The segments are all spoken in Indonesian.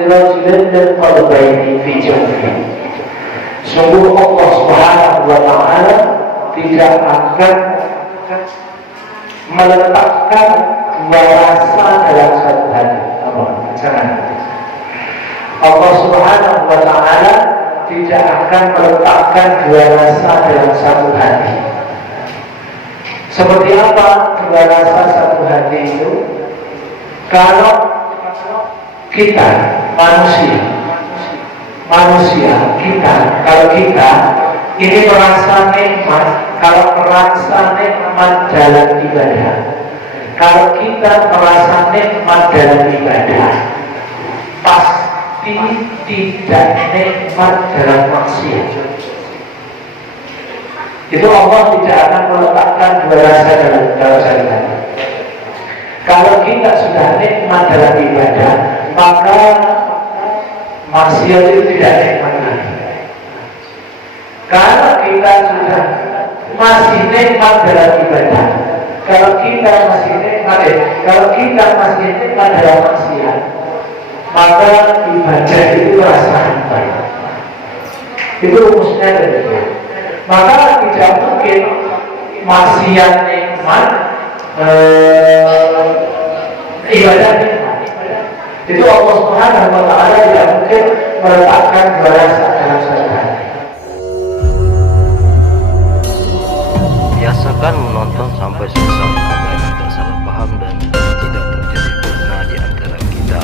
lirajulin min qalbayni fi jawfi. Sungguh Allah Subhanahu wa ta'ala tidak akan meletakkan dua rasa dalam satu hati. Jangan. Allah Subhanahu wa ta'ala tidak akan meletakkan dua rasa dalam satu hati. Seperti apa dua rasa satu hati itu? Kalau kita kalau kita ini merasa nikmat, kalau merasa nikmat dalam ibadah, kalau kita merasa nikmat dalam ibadah, pasti tidak nikmat dalam maksiat. Itu Allah tidak akan meletakkan dua rasa dalam satu hati. Kalau kita sudah nikmat dalam ibadah, maka maksiat itu tidak nikmat lagi. Kalau kita sudah masih nikmat dalam ibadah, kalau kita masih nikmat dalam maksiat, maka ibadah itu rasa hampa. Itu rumusnya demikian. Maka tidak mungkin maksiat nikmat, ibadah nikmat. Itu Allah Subhanahu wa ta'ala tidak mungkin meletakkan dua rasa dalam satu hati. Biasakan menonton sampai selesai agar tidak salah paham dan tidak terjadi fitnah di antara kita.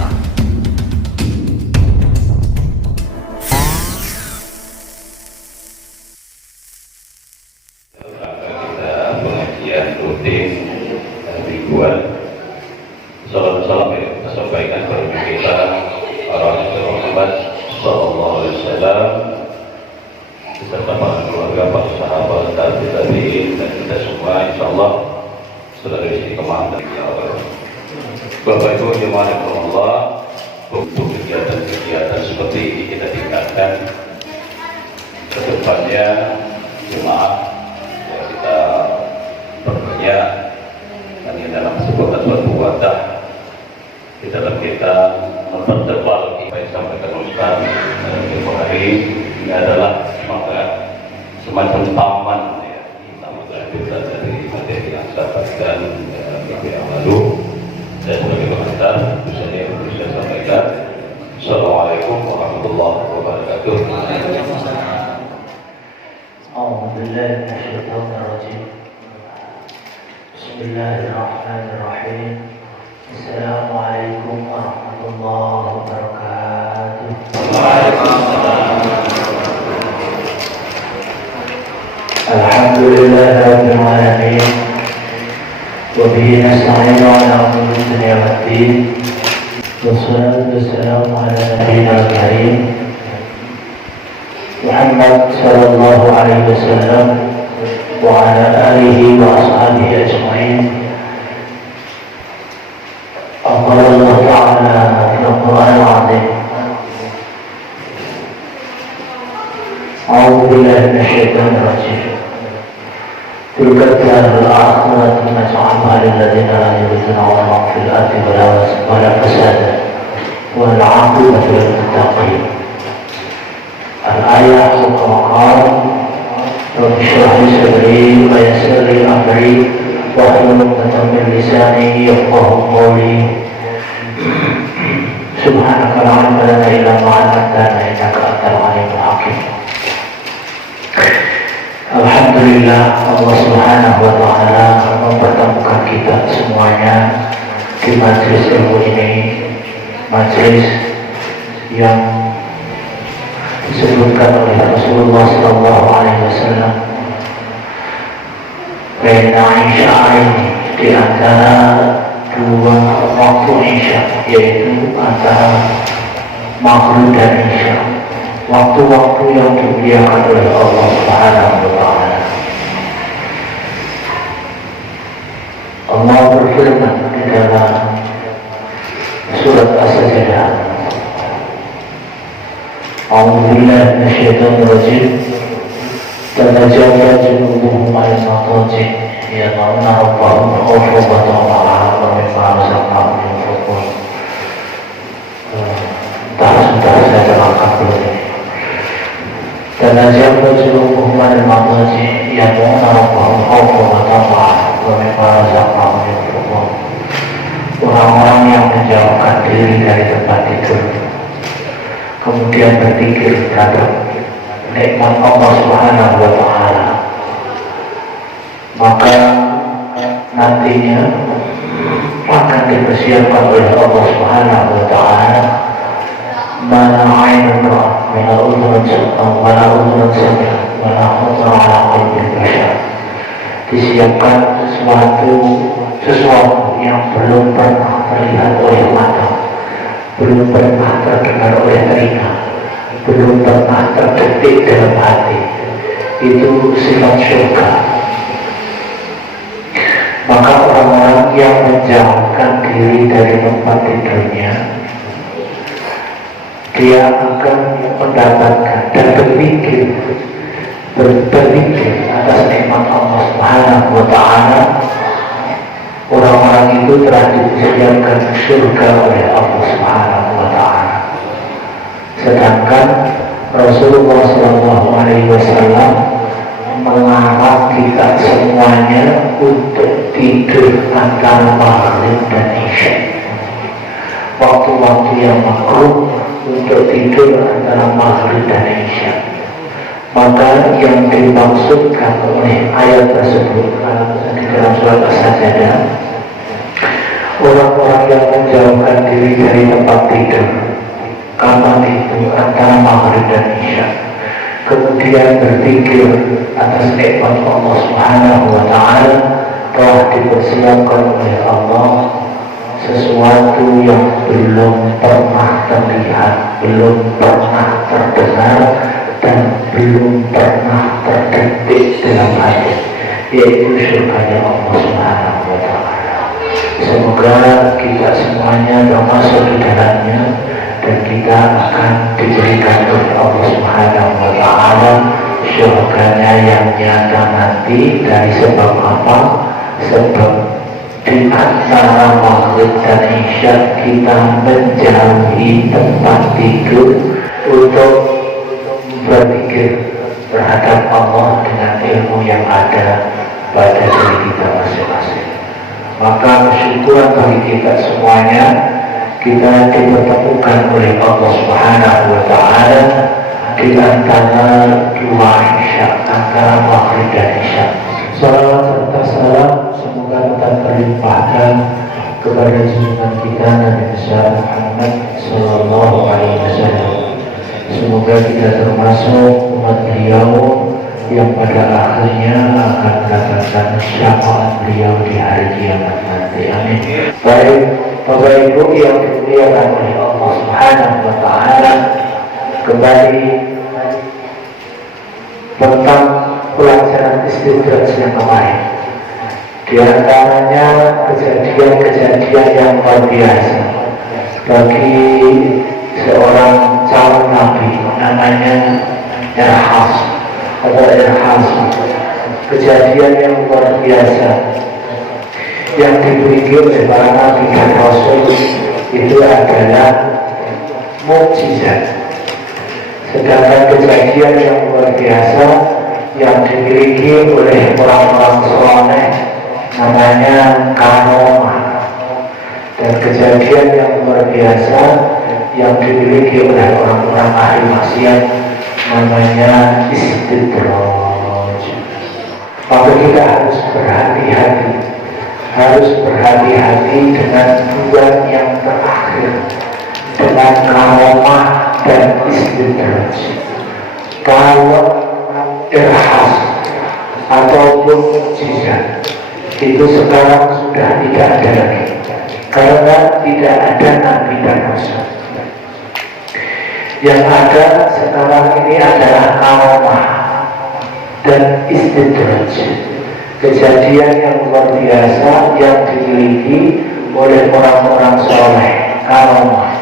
Kita pengajian rutin mingguan. Salam yang kita sampaikan kepada kita Rasulullah Muhammad Sallallahu Alaihi Wasallam beserta para keluarga, para sahabat, tabi'in dan kita semua, insyaallah sudah istiqomah dan Allah. Bapak Ibu jemaah Allah, untuk kegiatan-kegiatan seperti ini kita tingkatkan ke depannya. Jemaah ya, kita perbanyak hanya dalam sebuah suatu wadah di dalam kita mempertebal apa yang disampaikan Ustaz hari ini adalah semacam taman ya, taman lanjutan dari materi yang saya sampaikan minggu yang lalu. Dan sebagai pengantar saya bisa sampaikan. Assalamualaikum warahmatullahi wabarakatuh. Bismillahirrahmanirrahim. Assalamualaikum warahmatullahi wabarakatuh. Alhamdulillahirabbil alamin. Wa bihi nasta'inu ala umuri dunya waddin. Wassalatu wassalamu ala nabiyyina karim Muhammad sallallahu alaihi wasallam wa ala alihi wa ashabihi ajma'in. قال الله تعالى في القرآن العظيم: أعوذ بالله من الشيطان الرجيم. تلك الدار الآخرة نجعلها للذين لا يريدون علوا في الأرض ولا فسادا والعاقبة للمتقين. الآية قال: رب اشرح لي صدري ويسر لي أمري واحلل عقدة من لساني يفقهوا قولي. Subhanaka la ilma lana illa ma 'allamtana innaka antal alimul hakim. Alhamdulillah, Allah Subhanahu wa ta'ala mempertemukan kita semuanya di majelis ilmu ini, majelis yang disebutkan oleh Rasulullah sallallahu alaihi wasallam baina isya'i, di antara dua waktu isya, yaitu antara maghrib dan isya, waktu-waktu yang dimuliakan oleh Allah Subhanahu wa ta'ala. Allah berfirman di dalam surat As-Sajdah: A'udzu billahi minasyaitonir rajim. Tatajaffaa junubuhum 'anil madaji' yad'una rabbahum khawfan wa tama'an wa mimma razaqnahum yunfiqun. Entah تنزل جنوبهم عن المضاجع يدعون ربهم خوفا وطمعا ومما رزقناهم ينفقون. Orang-orang yang menjauhkan diri dari tempat tidur, kemudian berpikir terhadap nikmat Allah Subhanahu wa Ta'ala, maka nantinya akan dipersiapkan oleh Allah Subhanahu wa Ta'ala mana ainun ra'at wa la udhun sami'at wa la khatara ala qalbi bashar. Disiapkan sesuatu yang belum pernah terlihat oleh mata, belum pernah terdengar oleh telinga, belum pernah terdetik dalam hati. Itu sifat syurga. Maka orang-orang yang menjauhkan diri dari tempat tidurnya, dia akan mendapatkan dan berpikir atas nikmat Allah Subhanahu wa Ta'ala. Orang-orang itu telah disediakan surga oleh Allah Subhanahu wa Ta'ala. Sedangkan Rasulullah SAW melarang kita semuanya untuk tidur antara maghrib dan isya. Waktu-waktu yang makruh untuk tidur antara maghrib dan isya. Maka yang dimaksudkan oleh ayat tersebut di dalam surat As-Sajdah, orang-orang yang menjauhkan diri dari tempat tidur kapan itu antara maghrib dan isya, kemudian berpikir atas nikmat Allah Subhanahu wa Ta'ala, telah dipersiapkan oleh Allah sesuatu yang belum pernah terlihat, belum pernah terdengar, dan belum pernah terdetik dalam hati, yaitu surganya Allah Subhanahu wa Ta'ala. Semoga kita semuanya termasuk di dalamnya, dan kita akan diberikan oleh Allah Subhanahu wa Ta'ala surganya yang nyata nanti. Dari sebab apa? Sebab di antara maghrib dan isya kita menjauhi tempat tidur untuk berpikir terhadap Allah dengan ilmu yang ada pada diri kita masing-masing. Maka syukuran bagi kita semuanya, kita dipertemukan oleh Allah Subhanahu wa Ta'ala di antara dua isya, antara maghrib dan isya. Salawat serta salam semoga tetap terlimpahkan kepada junjungan kita Nabi besar Muhammad Sallallahu Alaihi Wasallam. Semoga kita termasuk umat beliau yang pada akhirnya akan mendapatkan syafaat beliau di hari kiamat nanti. Amin. Baik, Bapak Ibu yang dimuliakan oleh Allah Subhanahu wa Ta'ala, kembali tentang pelajaran istidraj yang kemarin. Di antaranya kejadian-kejadian yang luar biasa bagi seorang calon nabi namanya Irhas atau Irhas. Kejadian yang luar biasa yang dimiliki oleh para nabi dan rasul itu adalah mukjizat. Sedangkan kejadian yang luar biasa yang dimiliki oleh orang-orang soleh namanya karomah. Dan kejadian yang luar biasa yang dimiliki oleh orang-orang ahli maksiat namanya istidraj. Maka kita harus berhati-hati dengan dua yang terakhir, dengan karomah dan istidraj. Kalau irhas ataupun mukjizat itu sekarang sudah tidak ada lagi, karena tidak ada nabi dan rasul. Yang ada sekarang ini adalah karomah dan istidraj, kejadian yang luar biasa yang dimiliki oleh orang-orang soleh. Karomah,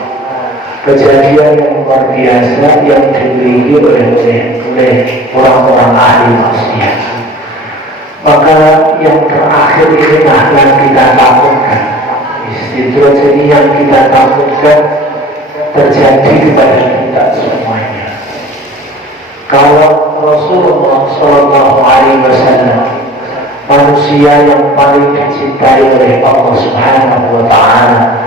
kejadian yang luar biasa yang dimiliki oleh orang-orang ahli maksiat. Maka yang terakhir inilah yang kita takutkan. Istidraj ini yang kita takutkan terjadi kepada kita semuanya. Kalau Rasulullah Shallallahu Alaihi Wasallam manusia yang paling dicintai oleh Allah Subhanahu Wa Taala,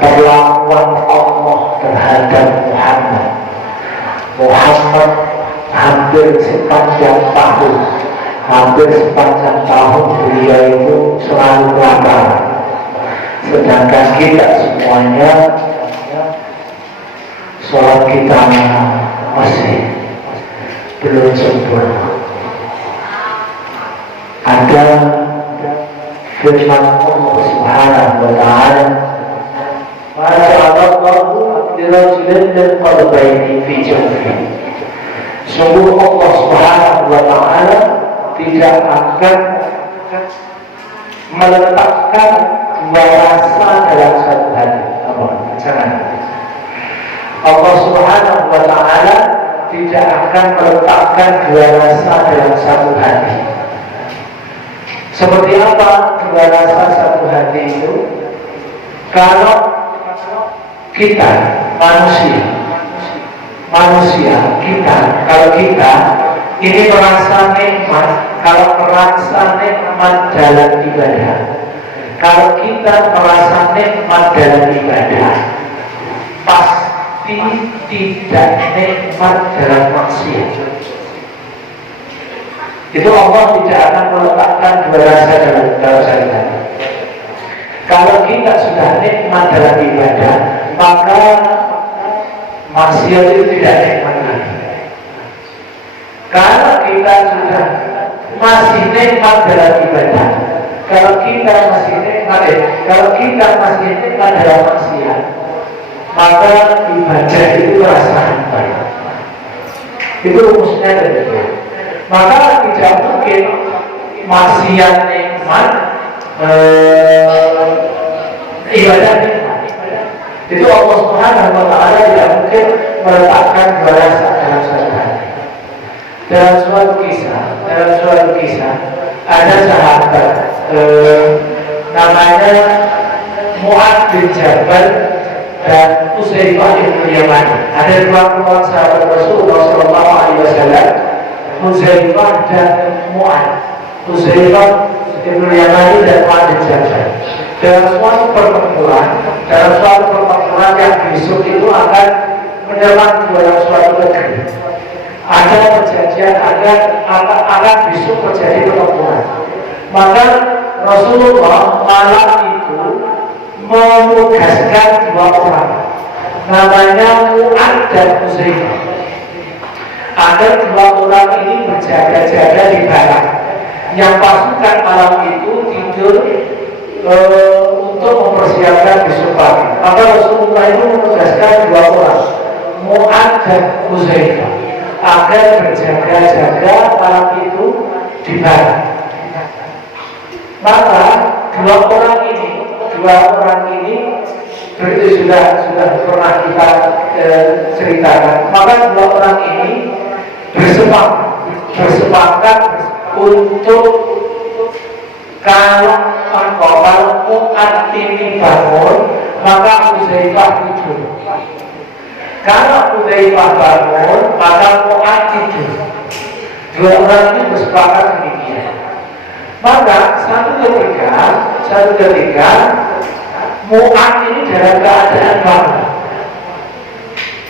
perlakuan Allah terhadap Muhammad hampir sepanjang tahun beliau itu selalu lapar, sedangkan kita semuanya sholat kita masih belum sempurna. Ada firman Allah Subhanahu wa Ta'ala, "Ma'allahu lirajulin min qalbayni fi jawfihi." Sungguh Allah Subhanahu wa Ta'ala tidak akan meletakkan dua rasa dalam satu hati. Jangan. Allah Subhanahu wa Ta'ala tidak akan meletakkan dua rasa dalam satu hati. Seperti apa dua rasa satu hati itu? Kalau kita kalau kita ini merasa nikmat, kalau merasa nikmat dalam ibadah, kalau kita merasa nikmat dalam ibadah, pasti tidak nikmat dalam maksiat. Itu Allah tidak akan meletakkan dua rasa dalam syariat. Kalau kita sudah nikmat dalam ibadah, maka maksiat itu tidak nikmat lagi. Kalau kita sudah masih nikmat dalam ibadah, kalau kita masih nikmat dalam maksiat, maka ibadah itu rasa hampa. Itu rumusnya demikian. Maka tidak mungkin maksiat nikmat, ibadah nikmat. Itu Allah Subhanahu wa Ta'ala tidak mungkin meletakkan dua rasa dalam satu hati. Dalam suatu kisah ada sahabat namanya Mu'adz bin Jabal dan Hudzaifah bin Yaman. Ada dua orang sahabat Rasulullah Shallallahu Alaihi Wasallam, Hudzaifah dan Mu'adz. Hudzaifah bin Yaman dan Mu'adz bin Jabal. Dalam suatu pertempuran yang besok itu akan menyerang dalam suatu negeri. Ada perjanjian akan besok terjadi pertempuran. Maka Rasulullah malam itu menugaskan dua orang, namanya Mu'adz dan Hudzaifah, agar dua orang ini berjaga-jaga di barak. Yang pasukan malam itu tidur untuk mempersiapkan besok pagi. Maka Rasulullah itu menugaskan dua orang, Mu'adz dan Hudzaifah, agar berjaga-jaga malam itu di barat. Maka dua orang ini itu sudah pernah kita ceritakan. Maka dua orang ini bersepakat untuk kalau Mu'adz ini bangun, maka Hudzaifah tidur. Kalau Hudzaifah bangun, maka Mu'adz tidur. Dua orang ini bersepakat demikian. Maka satu ketika Mu'adz ini dalam keadaan bangun,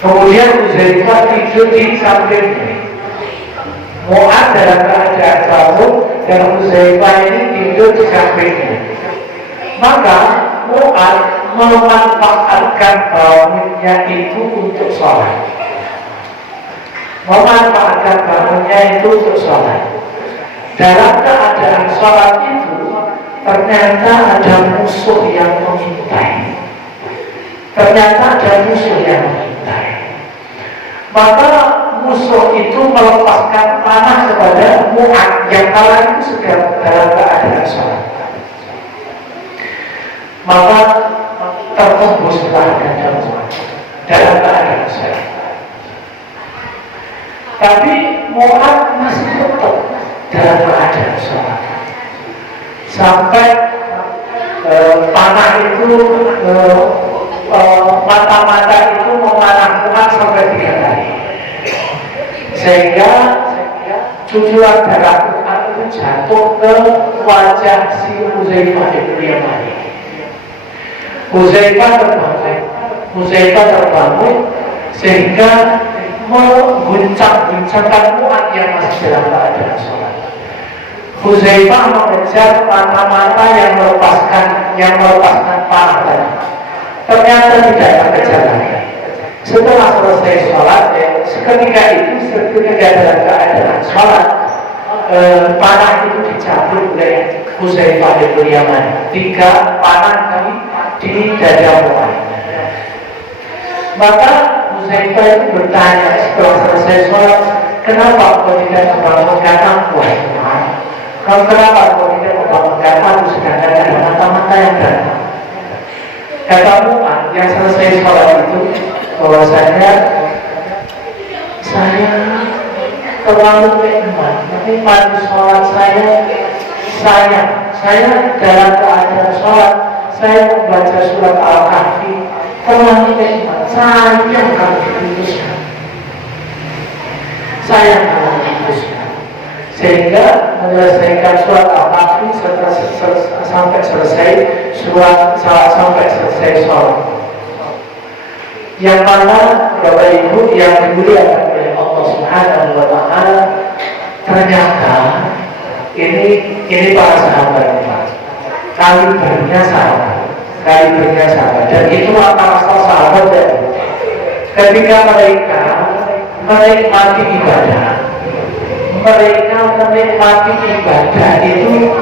kemudian Hudzaifah tidur di sampingnya. Mu'adz dalam keadaan bangun dan Hudzaifah ini tidur di sampingnya. Maka Mu'adz memanfaatkan bangunnya itu untuk sholat. Dalam keadaan sholat itu ternyata ada musuh yang mengintai. Maka musuh itu melepaskan panah kepada Mu'adz yang kala itu sedang dalam keadaan sholat. Maka tertembuslah dada Mu'adz dalam keadaan sholat. Tapi Mu'adz masih tetap dalam keadaan sholat sampai panah itu mata-mata itu memanah Mu'adz sampai 3 kali, sehingga cucuran darah Quran itu jatuh ke wajah si Huzaifah bin Yaman. Huzaifah terbangun sehingga mengguncang-guncangkan Mu'ad yang masih dalam keadaan sholat. Huzaifah mengejar mata-mata yang melepaskan panah tadi. Ternyata tidak terkejar lagi. Setelah selesai sholat, seketika dalam keadaan sholat, panah itu dicabut oleh Huzaifah bin Yaman. 3 panah di dada Mu'ad. Maka Huzaifah itu bertanya setelah selesai sholat, kenapa kau tidak membangunkan aku? Kenapa kau tidak membangunkan aku sedangkan ada mata-mata yang datang? Kata Mu'ad yang selesai sholat itu, bahwasanya saya terlalu nikmat, menikmati sholat saya dalam keadaan sholat, saya membaca surat Al-Kahfi, terlalu nikmat, sayang kalau diputuskan, sehingga menyelesaikan surat Al-Kahfi sampai selesai sholat. Yang mana Bapak Ibu yang dimuliakan oleh Allah Subhanahu wa Ta'ala, ternyata ini para sahabat kalibernya sahabat, dan itu antara sahabat dan ketika mereka menikmati ibadah, itu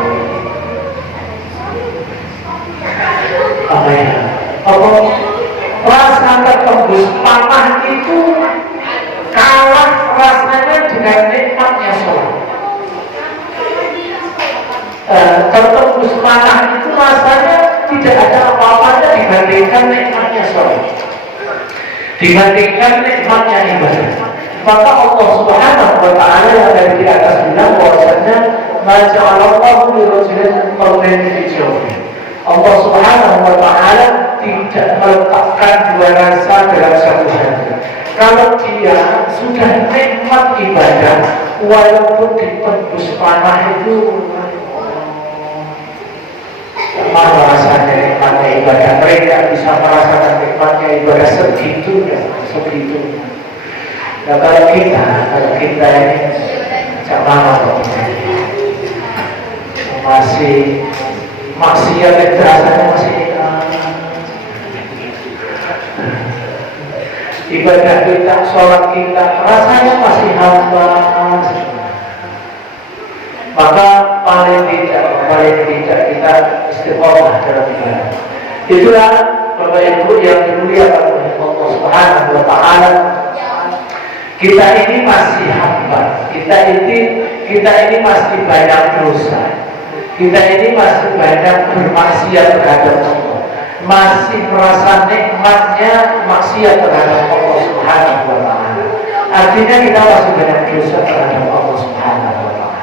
rasa tertembus panah itu kalah rasanya dengan nikmatnya sholat. Tertembus panah itu rasanya tidak ada apa-apanya dibandingkan nikmatnya sholat, dibandingkan nikmatnya ibadah. Maka Allah Subhanahu wa Ta'ala yang dari di atas bilang bahwasanya maja'alallahu lirajulin qawlain fi jawfi. Allah Subhanahu wa Ta'ala tidak meletakkan 2 rasa dalam satu hati. Kalau dia sudah nikmat ibadah, walaupun ditembus panah itu, mana rasanya nikmatnya ibadah? Mereka bisa merasakan nikmatnya ibadah segitu. Nah, kalau kita ini macam mana kok? Masih maksiat yang rasanya masih ibadah kita, sholat kita rasanya masih hamba. Maka paling tidak kita istiqomah dalam ibadah. Itulah Bapak Ibu yang dimuliakan oleh Allah Subhanahu wa Ta'ala. Kita ini masih hamba, kita ini masih banyak dosa, kita ini masih banyak bermaksiat terhadap Allah, masih merasa nikmatnya maksiat terhadap Allah Subhanahu wa Ta'ala. Artinya kita masih banyak dosa terhadap Allah Subhanahu wa Ta'ala.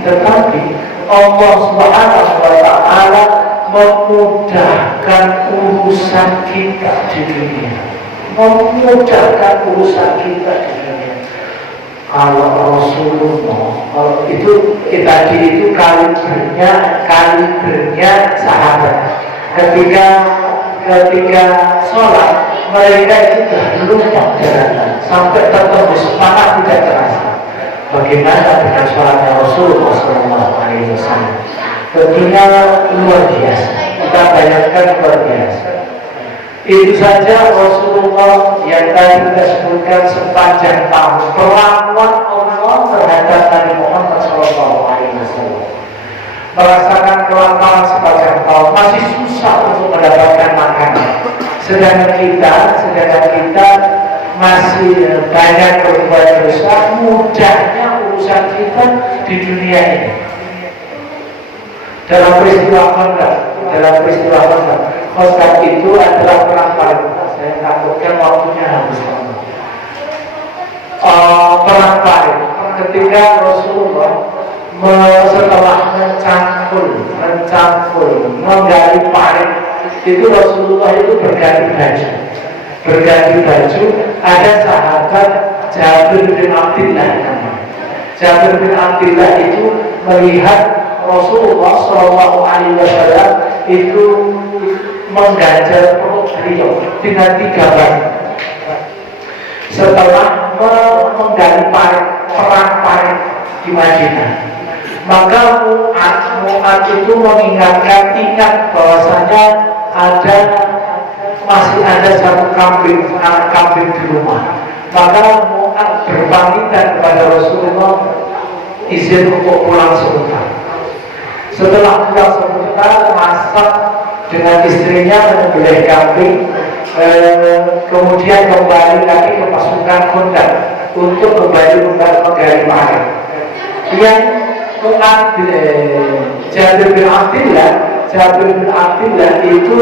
Tetapi Allah Subhanahu wa Ta'ala memudahkan urusan kita di dunia. Memudahkan urusan kita di dunia. Kalau Rasulullah, kalau itu tadi itu kalibernya sahabat. Ketika sholat, mereka itu terlupa jalan sampai tertembus panah tidak terasa. Bagaimana dengan sholatnya Rasulullah SAW? Tentunya luar biasa. Kita bayangkan luar biasa. Itu saja Rasulullah yang tadi kita sebutkan sepanjang tahun perlakuan Allah terhadap Nabi Muhammad SAW, merasakan kelaparan sepanjang tahun, masih susah untuk mendapatkan makanan. Sedangkan kita masih banyak berbuat dosa, mudahnya urusan kita di dunia ini. Dalam peristiwa Khandaq itu adalah perang paling besar. Saya takutkan waktunya habis. Perang paling ketika Rasulullah setelah mencangkul menggali paling itu, Rasulullah itu berganti baju. Ada sahabat Jabir bin Abdillah namanya. Jabir bin Abdillah itu melihat Rasulullah Shallallahu Alaihi Wasallam itu mengganjal perut beliau dengan 3 batu setelah menggali perang parit di Madinah. Maka Mu'ad itu mengingatkan, ingat bahwasanya masih ada 1 anak kambing di rumah. Maka Mu'ad berpamitan kepada Rasulullah izin untuk pulang sebentar. Setelah pulang sebentar, masak dengan istrinya menyembelih kambing, kemudian kembali lagi ke pasukan Khandaq untuk kembali menggali parit. Yang Jabir bin Abdillah itu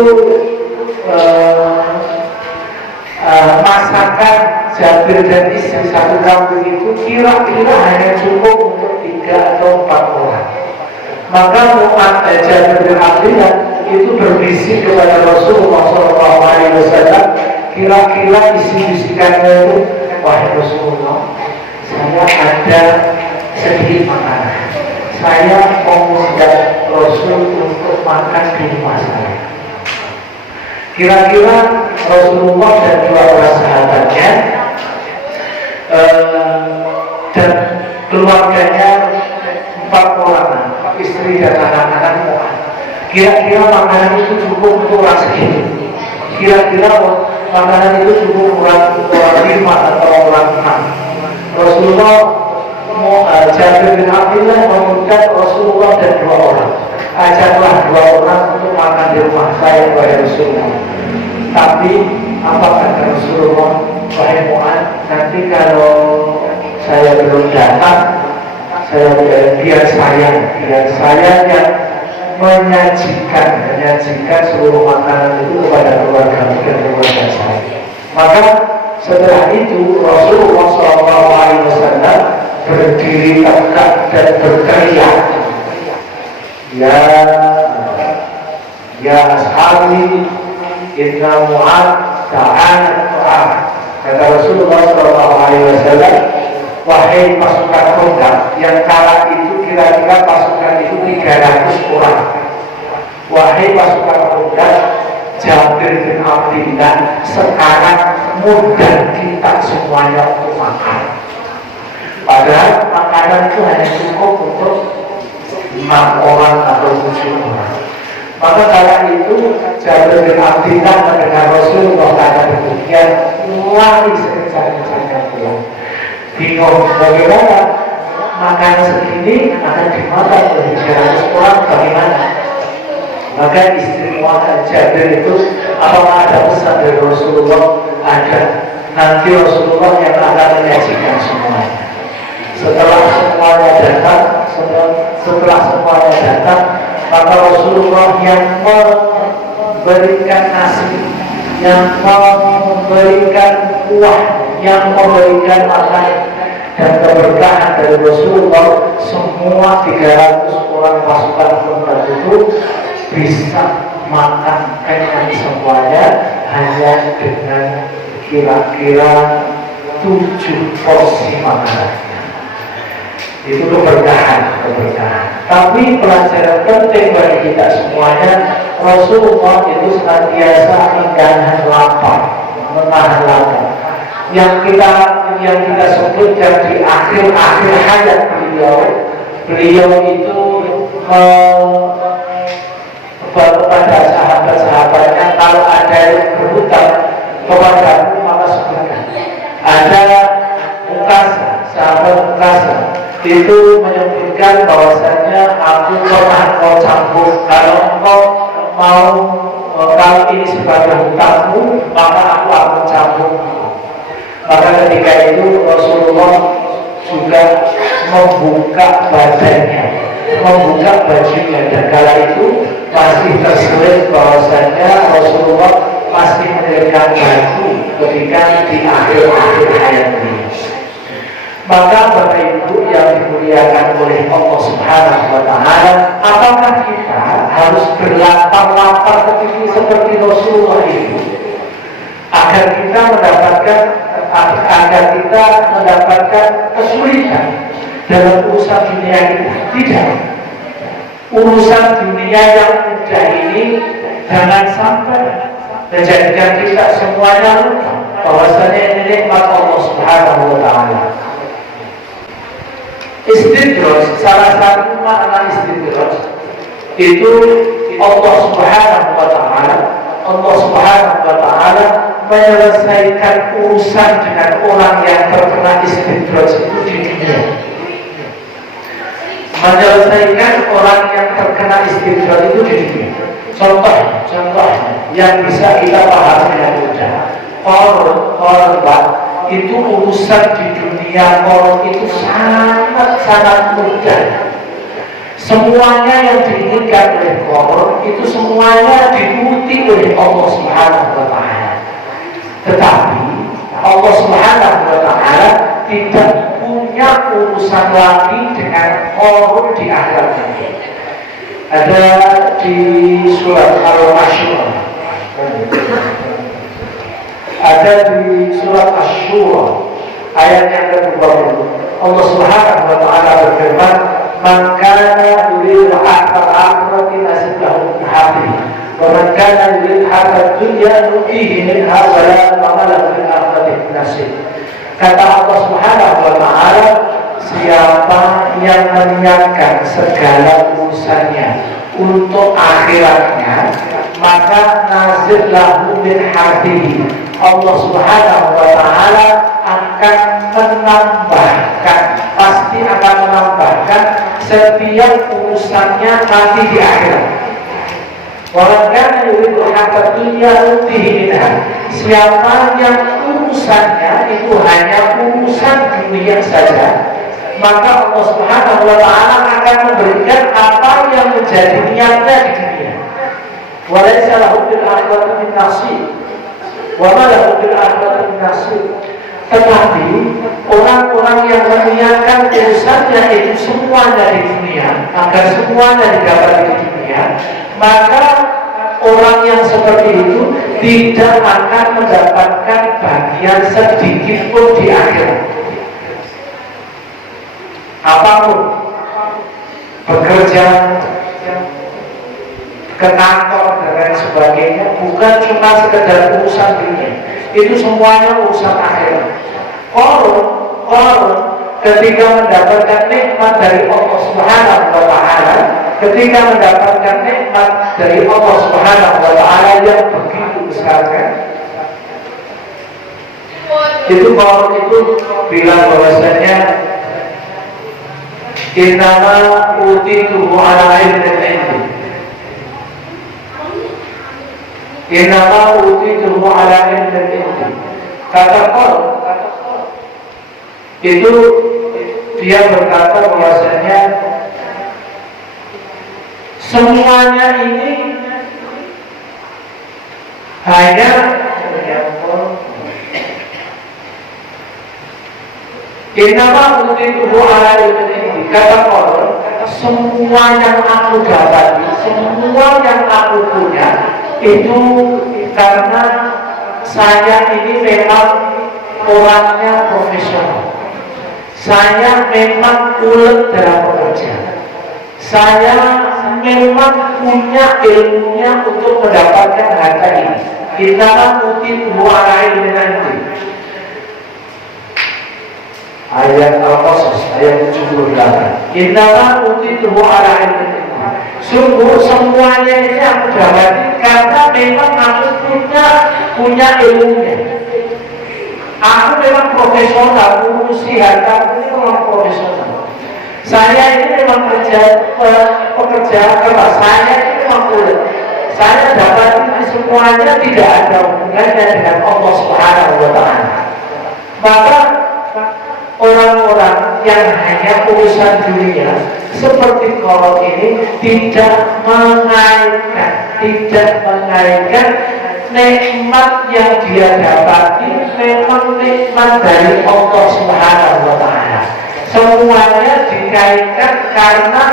masakan Jabir dan istri 1 kambing itu kira-kira hanya cukup untuk 3 atau 4 orang. Maka Jabir bin Abdillah itu berbisik kepada Rasulullah SAW, kira-kira isi-bisikannya itu, wahai Rasulullah, saya ada sedikit makanan, saya mau mengundang Rasul untuk makan di rumah saya. Kira-kira Rasulullah dan 2 orang sahabatnya dan keluarganya 4 orang, istri dan anak-anak Mu'ad. Kira-kira makanan itu cukup untuk orang segitu. Kira-kira makanan itu cukup orang 5 atau orang 6. Rasulullah Jabir bin Abdillah mengundang Rasulullah dan 2 orang. Ajaklah 2 orang untuk makan di rumah saya, wahai Rasulullah. Tapi apa kata Rasulullah? Wahai Mu'ad, nanti kalau saya belum datang, biar saya yang menyajikan seluruh makanan itu kepada keluarga saya. Maka setelah itu Rasulullah SAW berdiri tegak dan berteriak, Ya ashabi, inna Mu'ad ta'ala ta'ala. Kata Rasulullah SAW, wahai pasukan Khandaq, yang kala itu kira-kira pasukan itu 300 orang. Wahai pasukan Khandaq, Jabir bin Abdillah sekarang mudah kita semuanya untuk makan. Padahal makanan itu hanya cukup untuk 6 orang atau 7 orang. Maka kala itu Jabir bin Abdillah mendengar Rasulullah kata demikian, lari sekejar-kejarnya pulang. Bingung bagaimana makanan segini akan dimakan oleh 300 orang, bagaimana? Maka istri Mu'ad Jabir itu, apakah ada pesan dari Rasulullah? Ada. Nanti Rasulullah yang akan menyajikan semuanya. Setelah semuanya datang, maka Rasulullah yang memberikan nasi, yang memberikan kuah, yang memberikan makan dan keberkahan dari Rasulullah. Semua 300 orang pasukan Khandaq itu bisa makan kenyang semuanya hanya dengan kira-kira 7 porsi makanan. Itu keberkahan. Tapi pelajaran penting bagi kita semuanya, Rasulullah itu senantiasa menahan lapar. Yang kita sebutkan di akhir-akhir hayat beliau itu kepada sahabat-sahabatnya, kalau ada yang berhutang kepadaku maka sebutkan. Ada Ukasa, sahabat Ukasa itu menyebutkan bahwasanya aku pernah mau campur, kalau ini sebagai hutangmu maka aku akan campur. Maka ketika itu Rasulullah juga membuka badannya, membuka bajunya, dan kala itu masih terselip bahwasanya Rasulullah masih mengenakan baju ketika di akhir-akhir hayat beliau. Maka Bapak Ibu yang dimuliakan oleh Allah Subhanahu wa Ta'ala, apakah kita harus berlapar-lapar seperti Rasulullah itu agar kita mendapatkan kesulitan, dalam urusan dunia kita. Tidak. Urusan dunia yang mudah ini jangan sampai menjadikan kita semuanya lupa bahwasanya ini nikmat Allah Subhanahu wa Ta'ala. Istidraj, salah satu makna istidraj itu Allah Subhanahu wa Ta'ala, Allah Subhanahu wa Ta'ala menyelesaikan urusan dengan orang yang terkena istidraj itu di dunia. Menyelesaikan orang yang terkena istidraj itu di dunia. Contoh yang bisa kita pahami dengan mudah. Korban itu urusan di dunia, korban itu sangat mudah. Semuanya yang diinginkan oleh korban itu semuanya diikuti oleh Allah Subhanahu wa Ta'ala. Tetapi Allah Subhanahu wa Ta'ala tidak punya urusan lagi dengan korban di akhirat ini. Ada di surat Al-Asyura, ada di surat Asy-Syura ayat yang ke-20. Allah Subhanahu wa Ta'ala berfirman, "Man kana yuridu al-akhirati nasib lahu min hadhihi, wa man kana yuridu ad-dunya nutihi minha wa la lahu fil akhirati nasib." Kata Allah Subhanahu wa Ta'ala, siapa yang meniatkan segala urusannya untuk akhiratnya, maka nasib lahu min hadhihi, Allah Subhanahu wa Ta'ala akan menambahkan, pasti akan menambahkan setiap urusannya nanti di akhirat. Walaupun yuridu hatta dunya nutihi minha, siapa yang urusannya itu hanya urusan dunia saja, maka Allah Subhanahu wa Ta'ala akan memberikan apa yang menjadi niatnya di dunia. Walaysa lahu fil akhirati min nasib, wa ma lahu fil akhirati min nasib. Tetapi orang-orang yang meniatkan urusannya itu semuanya di dunia, agar semuanya didapat di dunia, maka orang yang seperti itu tidak akan mendapatkan bagian sedikit pun di akhirat. Apapun, bekerja, ke kantor dan lain sebagainya, bukan cuma sekedar urusan dunia, itu semuanya urusan akhirat. Korun ketika mendapatkan nikmat dari Allah Subhanahu wa Ta'ala, ketika mendapatkan nikmat dari Allah Subhanahu wa Ta'ala yang begitu besar, itu korun itu bilang bahwasanya innama utituhu ala ilmin indi, innama utituhu ala ilmin indi. Kata korun itu dia berkata bahwasanya semuanya ini hanya innama utituhu ala ilmin indi. Kata korun, semua yang aku dapati, semua yang aku punya itu karena saya ini memang orangnya profesional. Saya memang ulet dalam bekerja. Saya memang punya ilmunya untuk mendapatkan harta ini. Kita utituhu ala ilmin indi. Ayat Al-Qasas ayat 78. Innama utituhu ala ilmin indi. Sungguh semuanya ini aku dapati karena memang aku punya ilmunya. Aku memang profesional, mengurusi harta ini memang profesional. Saya ini memang pekerja keras. Saya ini memang kulit. Saya dapat ini semuanya tidak ada hubungannya dengan Allah Subhanahu wa Ta'ala. Maka orang-orang yang hanya urusan dunia seperti korun ini tidak mengaitkan nikmat yang dia dapati memang nikmat dari Allah Subhanahu wa Ta'ala. Semuanya dikaitkan karena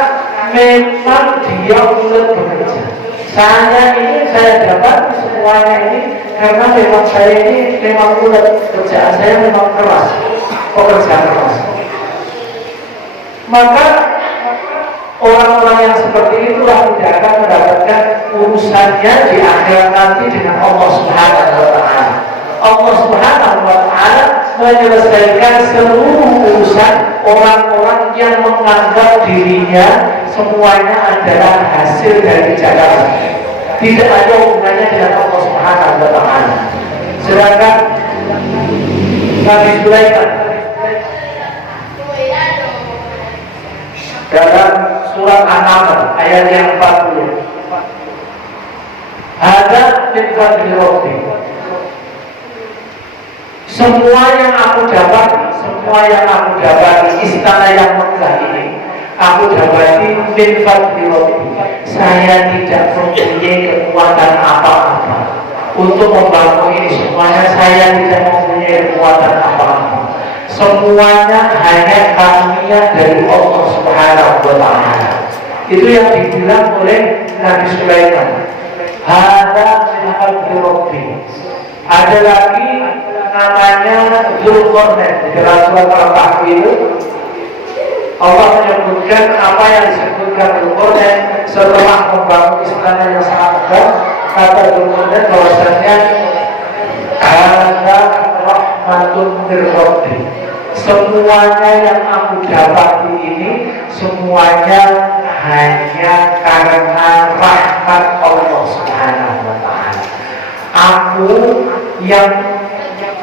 memang dia ulet bekerja. Saya dapat semuanya ini karena memang saya ini memang ulet, kerjaan saya memang keras, pekerja keras. Maka orang-orang yang seperti itulah tidak akan mendapatkan urusannya di akhirat nanti dengan Allah Subhanahu wa Ta'ala. Allah Subhanahu wa Ta'ala menyelesaikan seluruh urusan orang-orang yang menganggap dirinya semuanya adalah hasil dari jalan, tidak ada hubungannya dengan Allah Subhanahu wa Ta'ala. Sedangkan Nabi Sulaiman dalam surat An-Naml ayat yang 40, ada min fadli rabbi, semua yang aku dapati istana yang megah ini aku dapati min fadli rabbi. Saya tidak mempunyai kekuatan apa-apa untuk membangun ini semuanya. Saya tidak mempunyai kekuatan apa-apa. Semuanya hanya karunia dari Allah Subhanahu wa Ta'ala. Itu yang dibilang oleh Nabi Sulaiman. Hada min fadli rabbi. Ada lagi namanya Dzulqarnain. Di dalam surat Al-Kahfi itu Allah menyebutkan apa yang disebutkan Dzulqarnain setelah membangun istana yang sangat megah. Kata Dzulqarnain bahwasanya ada rahmatun mir rabbi. Semuanya yang aku dapati ini semuanya hanya karena rahmat Allah Subhanahu wa Ta'ala. Aku yang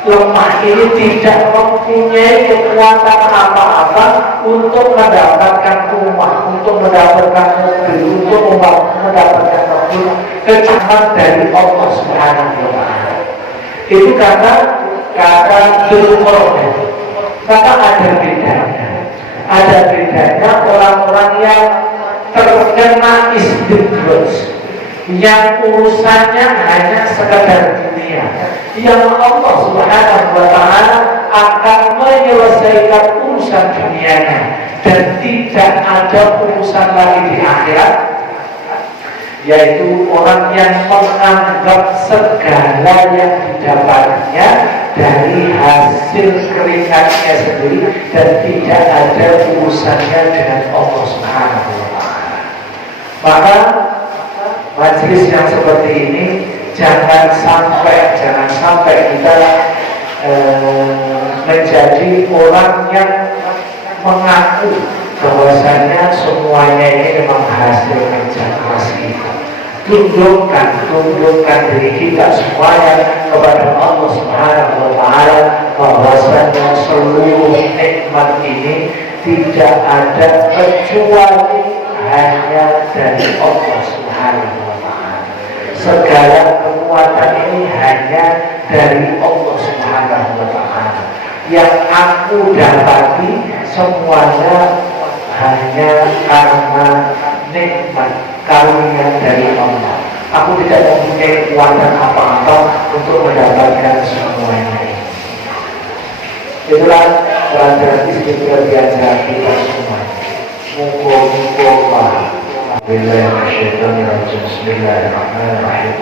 lemah ini tidak mempunyai kekuatan apa-apa untuk mendapatkan rumah, untuk mendapatkan mobil, untuk mendapatkan mobil, kecuali dari Allah Subhanahu wa Ta'ala. Itu kata Dzulqarnain. Maka ada bedanya orang-orang yang terkena istidraj, yang urusannya hanya sekedar dunia, yang Allah Subhanahu wa Ta'ala akan menyelesaikan urusan dunianya dan tidak ada urusan lagi di akhirat, yaitu orang yang menganggap segala yang didapatnya dari hasil keringatnya sendiri dan tidak ada urusannya dengan Allah Subhanahu wa Ta'ala. Maka majelis yang seperti ini jangan sampai kita menjadi orang yang mengaku bahwasanya semuanya ini memang hasil kerja keras kita. Tundukkan diri kita semuanya kepada Allah Subhanahu wa Ta'ala, bahwasanya seluruh nikmat ini tidak ada kecuali hanya dari Allah Subhanahu wa Ta'ala. Segala kekuatan ini hanya dari Allah Subhanahu wa Ta'ala. Yang aku dapati semuanya hanya karena nikmat karunia dari Allah. Aku tidak mempunyai kekuatan apa-apa untuk mendapatkan semuanya ini. Itulah pelajaran istighfar diajar kita semua. Muka-muka Bismillahirrahmanirrahim.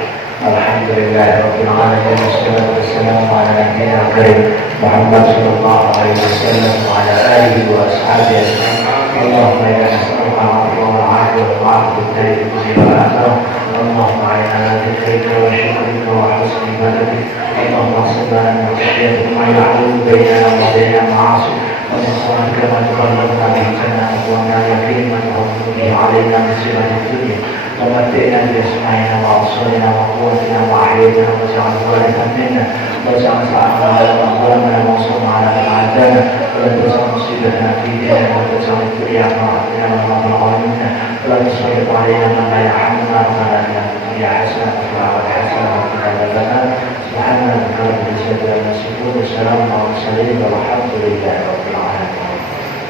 Alhamdulillah Rabbil Alamin. Wassalatu wassalamu ala nabiyyina karim Muhammad sallallahu alaihi wasallam wa ala alihi wa ashabihi ajma'in. Allahumma inna nas'aluka al-'afwa wal 'afiyata wal 'afiyata fi kulli ma'atin. Allahumma a'inna 'ala dhikrika wa shukrika wa husni ibadatik. Allahumma salli ala khashyatika ma ya'lamu bainana wa baina ma'asik. Wa nas'aluka ma tuballighuna bihi jannataka wa ma yaqina tuhawwinu bihi 'alaina musibati ad-dunya. ومتعنا بأسماعنا وأبصارنا وقوتنا وأحيينا واجعله وارثا منا واجعل ثأرنا على من ظلمنا وانصرنا على من عادانا ولا تجعل مصيبتنا في ديننا ولا تجعل الدنيا أكبر همنا ولا مبلغ علمنا ولا تسلط علينا من لا يرحمنا ربنا آتنا في الدنيا حسنة وفي الآخرة حسنة وقنا عذاب النار سبحان ربك رب العزة عما يصفون وسلام على المرسلين والحمد لله رب العالمين.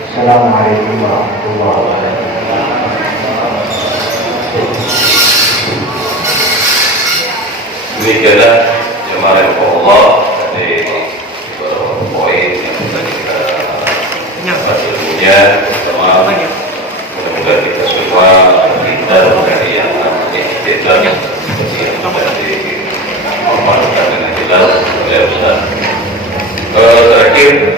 السلام عليكم ورحمة الله وبركاته. Demikianlah jemaah Allah dari beberapa poin yang sudah kita bahas ilmunya bersama. Mudah-mudahan kita semua terhindar dari yang namanya istilah yang sudah dimaparkan dengan jelas oleh Ustaz. Terakhir,